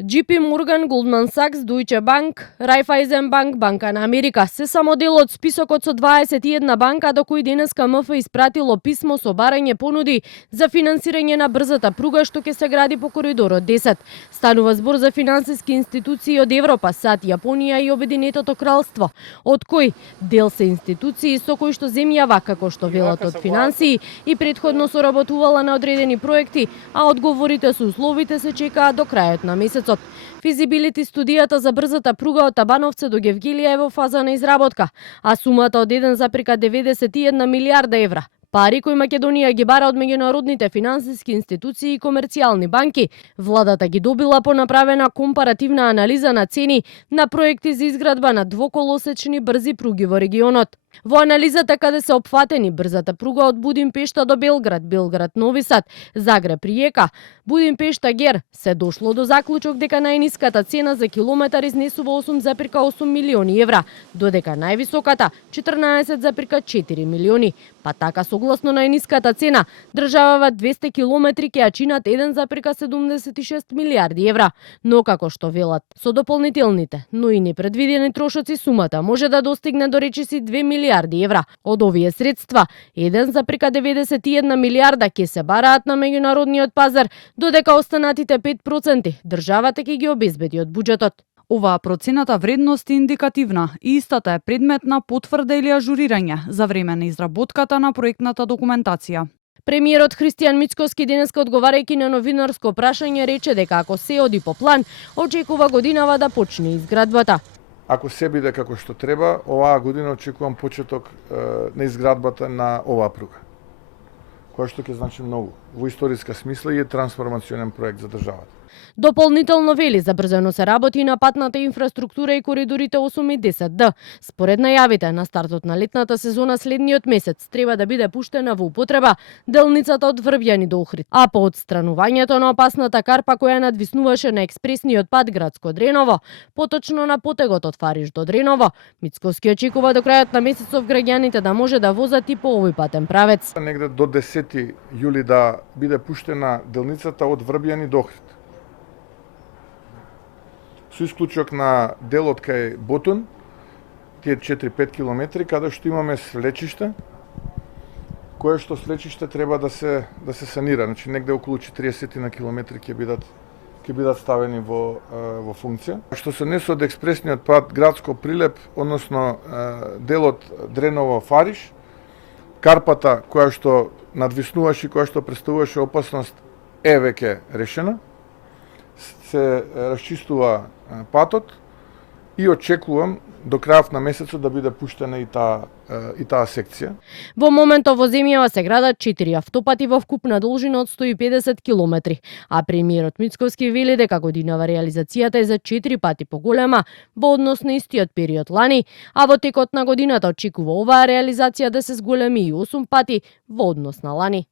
JP Morgan, Goldman Sachs, Deutsche Bank, Raiffeisen Bank, Банка на Америка се само дел од списокот со 21 банка до кои денеска МФ испратило писмо со барање понуди за финансирање на брзата пруга што ќе се гради по коридорот 10. Станува збор за финансиски институции од Европа, САД, Јапонија и Обединетото кралство, од кои дел се институции со кои што земјава, како што велат од финансии, и претходно соработувала на одредени проекти, а одговорите со условите се чекаат до крајот на месецот. Физибилити студијата за брзата пруга од Табановце до Гевгелија е во фаза на изработка, а сумата од 1,91 милиарда евра, пари кои Македонија ги бара од меѓународните финансиски институции и комерцијални банки, владата ги добила по направена компаративна анализа на цени на проекти за изградба на двоколосечни брзи пруги во регионот. Во анализата каде се опфатени брзата пруга од Будимпешта до Белград, Белград-Нови Сад, Загреб-Риека, Будимпешта-Гер, се дошло до заклучок дека најниската цена за километар изнесува 8,8 милиони евра, додека највисоката 14,4 милиони. Па така согласно најниската цена, државава 200 километри ќе ја чинат 1,76 милиарди евра. Но како што велат, со дополнителните, но и непредвидени трошоци сумата може да достигне до речиси 2 милиарди евра. Од овие средства, 1,91 милиарда ќе се бараат на меѓународниот пазар, додека останатите 5% државата ќе ги обезбеди од буџетот. Оваа процената вредност е индикативна и истата е предмет на потврда или ажурирање за време на изработката на проектната документација. Премиерот Христијан Мицкоски денеска одговарајќи на новинарско прашање рече дека ако се оди по план, очекува годинава да почне изградбата. Ако се биде како што треба, оваа година очекувам почеток на изградбата на оваа пруга, која што ќе значи многу во историска смисла и е трансформационен проект за државата. Дополнително вели забрзано се работи на патната инфраструктура и коридорите 8 и 10Д. Според најавите на стартот на летната сезона следниот месец треба да биде пуштена во употреба делницата од Врбјани до Охрид. А по отстранувањето на опасната карпа која надвиснуваше на експресниот пат Градско Дреново, поточно на потегот од Фариш до Дреново, Мицкоски очекува до крајот на месецов граѓаните да може да возат и по овој патен правец. Негде до 10 јули да биде пуштена делницата од Врбјани до Охрид. Со исклучок на делот кај Ботун, тие 4-5 километри, каде што имаме свлечиште, кое што свлечиште треба да се санира, значи негде околу 40 на километри ќе бидат ставени во функција. Што се однесе од експресниот пат Градско Прилеп, односно делот Дреново-Фариш, карпата која што надвиснуваше и која што представуваше опасност е веќе решена. Се расчистува патот и очекувам до крајот на месецот да биде пуштена и таа секција. Во моментов во земјава се градат 4 автопати во вкупна должина од 150 километри, а премиерот Мицкоски вели дека годинава реализацијата е за 4 пати поголема во однос на истиот период лани, а во текот на годината очекува оваа реализација да се зголеми и 8 пати во однос на лани.